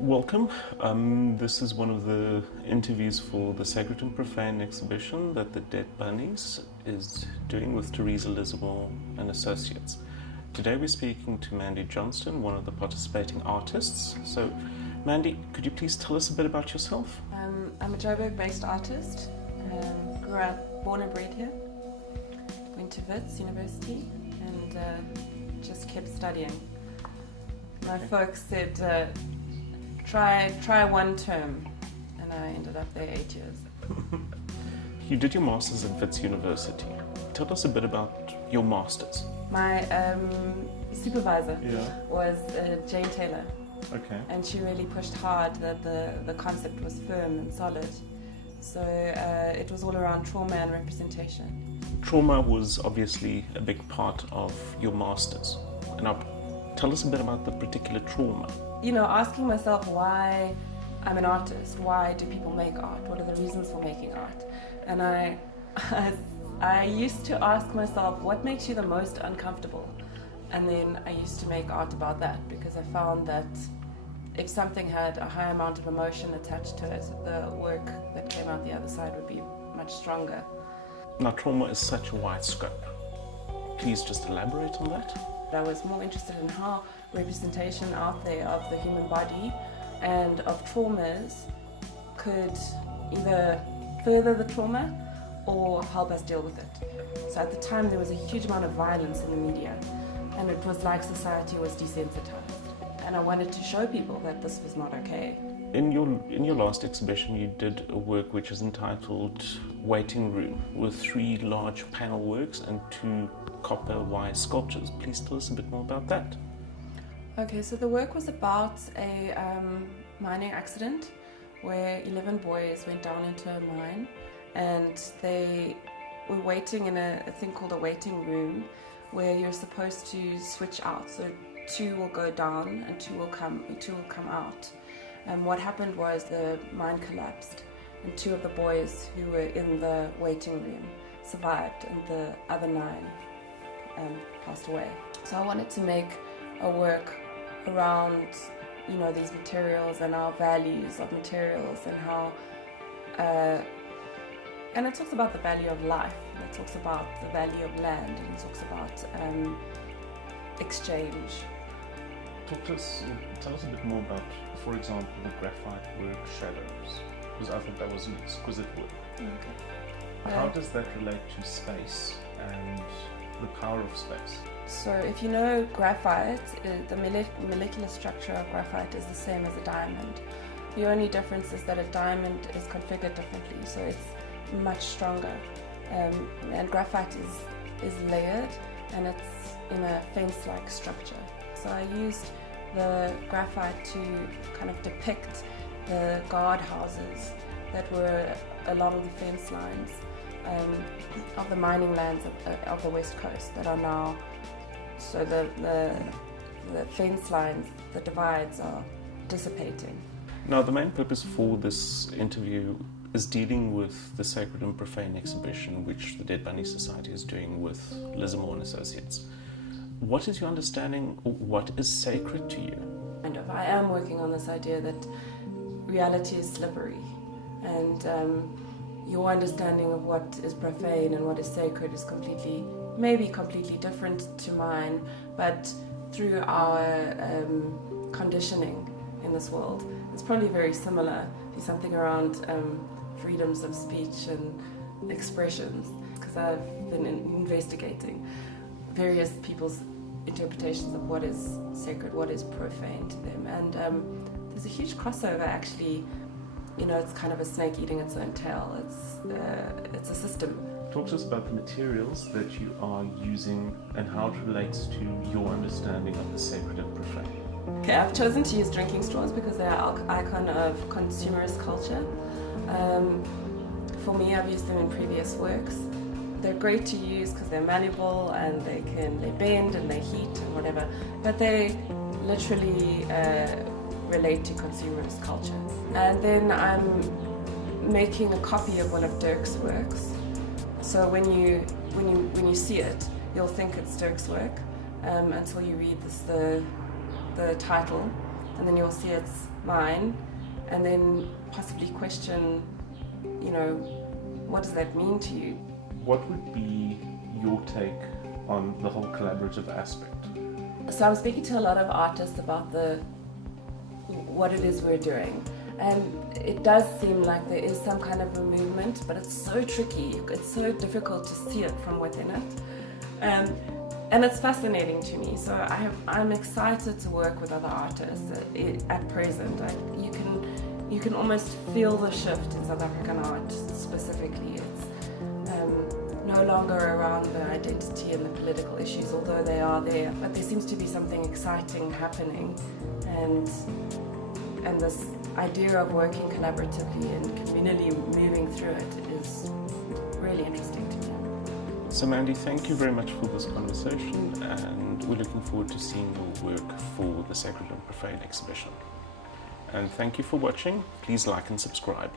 Welcome. This is one of the interviews for the Sacred and Profane exhibition that the Dead Bunnies is doing with Teresa Lizamore and Associates. Today we're speaking to Mandy Johnston, one of the participating artists. So, Mandy, could you please tell us a bit about yourself? I'm a Joburg-based artist. Grew up, born and bred here. Went to Wits University and just kept studying. My folks said, try one term, and I ended up there 8 years. You did your Masters at Wits University. Tell us a bit about your Masters. My supervisor Yeah. was Jane Taylor, Okay. and she really pushed hard that the concept was firm and solid. So it was all around trauma and representation. Trauma was obviously a big part of your Masters. Now, tell us a bit about the particular trauma. You know, asking myself why I'm an artist, why do people make art, what are the reasons for making art? And I used to ask myself, what makes you the most uncomfortable? And then I used to make art about that, because I found that if something had a high amount of emotion attached to it, the work that came out the other side would be much stronger. Now, trauma is such a wide scope. Please just elaborate on that. I was more interested in how representation out there of the human body and of traumas could either further the trauma or help us deal with it. So at the time there was a huge amount of violence in the media, and it was like society was desensitized. And I wanted to show people that this was not okay. In your last exhibition, you did a work which is entitled Waiting Room, with 3 large panel works and 2 copper wire sculptures. Please tell us a bit more about that. Okay, so the work was about a mining accident where 11 boys went down into a mine, and they were waiting in a thing called a waiting room, where you're supposed to switch out. So 2 will go down and 2 will come out. And what happened was the mine collapsed, and 2 of the boys who were in the waiting room survived, and the other 9 passed away. So I wanted to make a work around, you know, these materials and our values of materials, and how and it talks about the value of life, and it talks about the value of land, and it talks about exchange. Tell us a bit more about, for example, the graphite work Shadows, because I think that was an exquisite work. Okay. How does that relate to space and the power of space? So if you know graphite, the molecular structure of graphite is the same as a diamond. The only difference is that a diamond is configured differently, so it's much stronger. And graphite is layered, and it's in a fence-like structure. So I used the graphite to kind of depict the guard houses that were along the fence lines of the mining lands of the West Coast that are now, so the fence lines, the divides are dissipating. Now, the main purpose for this interview is dealing with the Sacred and Profane exhibition, which the Dead Bunny Society is doing with Lizamore and Associates. What is your understanding, or what is sacred to you? I am working on this idea that reality is slippery, and your understanding of what is profane and what is sacred is maybe completely different to mine, but through our conditioning in this world, it's probably very similar. There's something around freedoms of speech and expressions, because I've been investigating various people's interpretations of what is sacred, what is profane to them, and there's a huge crossover actually. You know, it's kind of a snake eating its own tail. It's a system. Talk to us about the materials that you are using and how it relates to your understanding of the sacred and profane. Okay, I've chosen to use drinking straws because they are an icon of consumerist culture. For me, I've used them in previous works. They're great to use because they're malleable and they bend and they heat and whatever, but they literally relate to consumerist culture. And then I'm making a copy of one of Dirk's works. So when you see it, you'll think it's Dirk's work until you read the title, and then you'll see it's mine, and then possibly question, what does that mean to you? What would be your take on the whole collaborative aspect? So I'm speaking to a lot of artists about what it is we're doing, and it does seem like there is some kind of a movement, but it's so tricky, it's so difficult to see it from within it, and it's fascinating to me. So I'm excited to work with other artists at present. You can almost feel the shift in South African art specifically. It's no longer around the identity and the political issues, although they are there, but there seems to be something exciting happening, and this idea of working collaboratively and communally moving through it is really interesting to me. So Mandy, thank you very much for this conversation, and we're looking forward to seeing your work for the Sacred and Profane exhibition. And thank you for watching. Please like and subscribe.